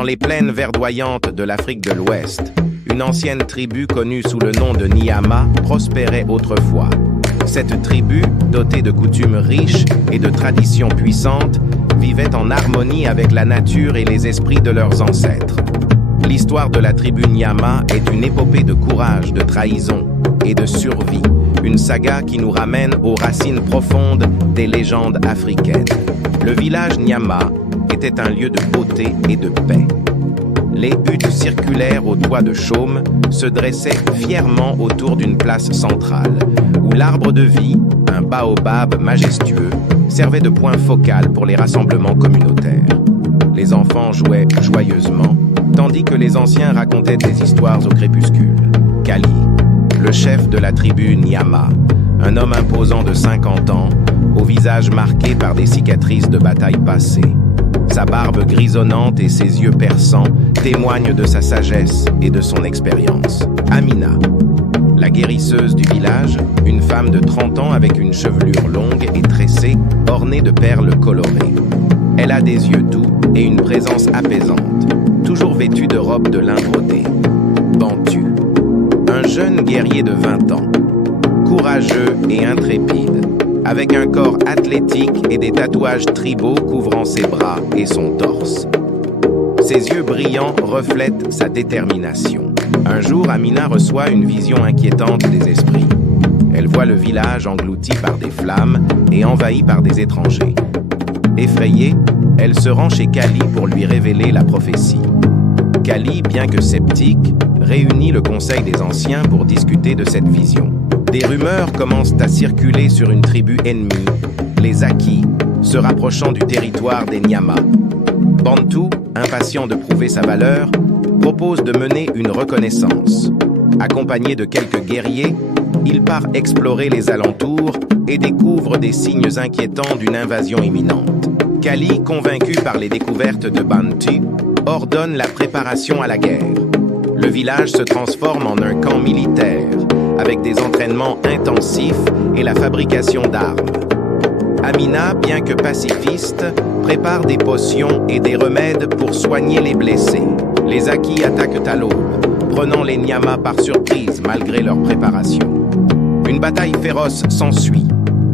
Dans les plaines verdoyantes de l'Afrique de l'Ouest, une ancienne tribu connue sous le nom de Nyama prospérait autrefois. Cette tribu, dotée de coutumes riches et de traditions puissantes, vivait en harmonie avec la nature et les esprits de leurs ancêtres. L'histoire de la tribu Nyama est une épopée de courage, de trahison et de survie, une saga qui nous ramène aux racines profondes des légendes africaines. Le village Nyama était un lieu de beauté et de paix. Les huttes circulaires aux toits de chaume se dressaient fièrement autour d'une place centrale, où l'arbre de vie, un baobab majestueux, servait de point focal pour les rassemblements communautaires. Les enfants jouaient joyeusement, tandis que les anciens racontaient des histoires au crépuscule. Kali, le chef de la tribu Nyama, un homme imposant de 50 ans, au visage marqué par des cicatrices de batailles passées. Sa barbe grisonnante et ses yeux perçants témoignent de sa sagesse et de son expérience. Amina, la guérisseuse du village, une femme de 30 ans avec une chevelure longue et tressée, ornée de perles colorées. Elle a des yeux doux et une présence apaisante, toujours vêtue de robes de lin brodé. Bantu, un jeune guerrier de 20 ans, courageux et intrépide, avec un corps athlétique et des tatouages tribaux couvrant ses bras et son torse. Ses yeux brillants reflètent sa détermination. Un jour, Amina reçoit une vision inquiétante des esprits. Elle voit le village englouti par des flammes et envahi par des étrangers. Effrayée, elle se rend chez Kali pour lui révéler la prophétie. Kali, bien que sceptique, réunit le conseil des anciens pour discuter de cette vision. Des rumeurs commencent à circuler sur une tribu ennemie, les Aki, se rapprochant du territoire des Nyama. Bantu, impatient de prouver sa valeur, propose de mener une reconnaissance. Accompagné de quelques guerriers, il part explorer les alentours et découvre des signes inquiétants d'une invasion imminente. Kali, convaincu par les découvertes de Bantu, ordonne la préparation à la guerre. Le village se transforme en un camp militaire, avec des entraînements intensifs et la fabrication d'armes. Amina, bien que pacifiste, prépare des potions et des remèdes pour soigner les blessés. Les Aki attaquent à l'aube, prenant les Nyama par surprise malgré leur préparation. Une bataille féroce s'ensuit.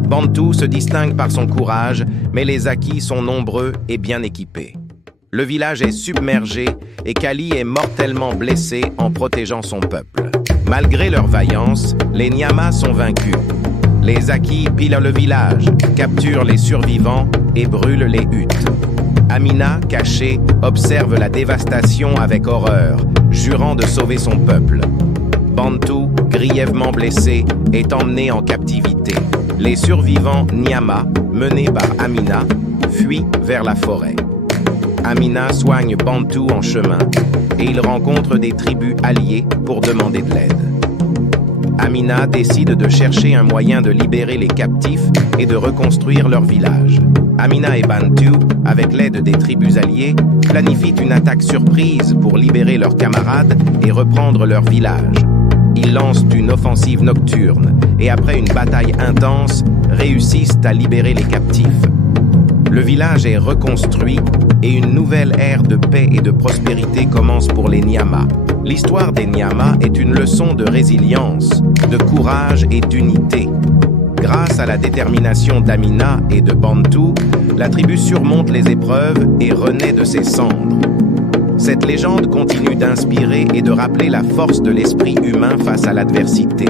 Bantu se distingue par son courage, mais les Aki sont nombreux et bien équipés. Le village est submergé et Kali est mortellement blessé en protégeant son peuple. Malgré leur vaillance, les Nyama sont vaincus. Les Aki pillent le village, capturent les survivants et brûlent les huttes. Amina, cachée, observe la dévastation avec horreur, jurant de sauver son peuple. Bantu, grièvement blessé, est emmené en captivité. Les survivants Nyama, menés par Amina, fuient vers la forêt. Amina soigne Bantu en chemin et il rencontre des tribus alliées pour demander de l'aide. Amina décide de chercher un moyen de libérer les captifs et de reconstruire leur village. Amina et Bantu, avec l'aide des tribus alliées, planifient une attaque surprise pour libérer leurs camarades et reprendre leur village. Ils lancent une offensive nocturne et après une bataille intense, réussissent à libérer les captifs. Le village est reconstruit et une nouvelle ère de paix et de prospérité commence pour les Nyama. L'histoire des Nyama est une leçon de résilience, de courage et d'unité. Grâce à la détermination d'Amina et de Bantu, la tribu surmonte les épreuves et renaît de ses cendres. Cette légende continue d'inspirer et de rappeler la force de l'esprit humain face à l'adversité.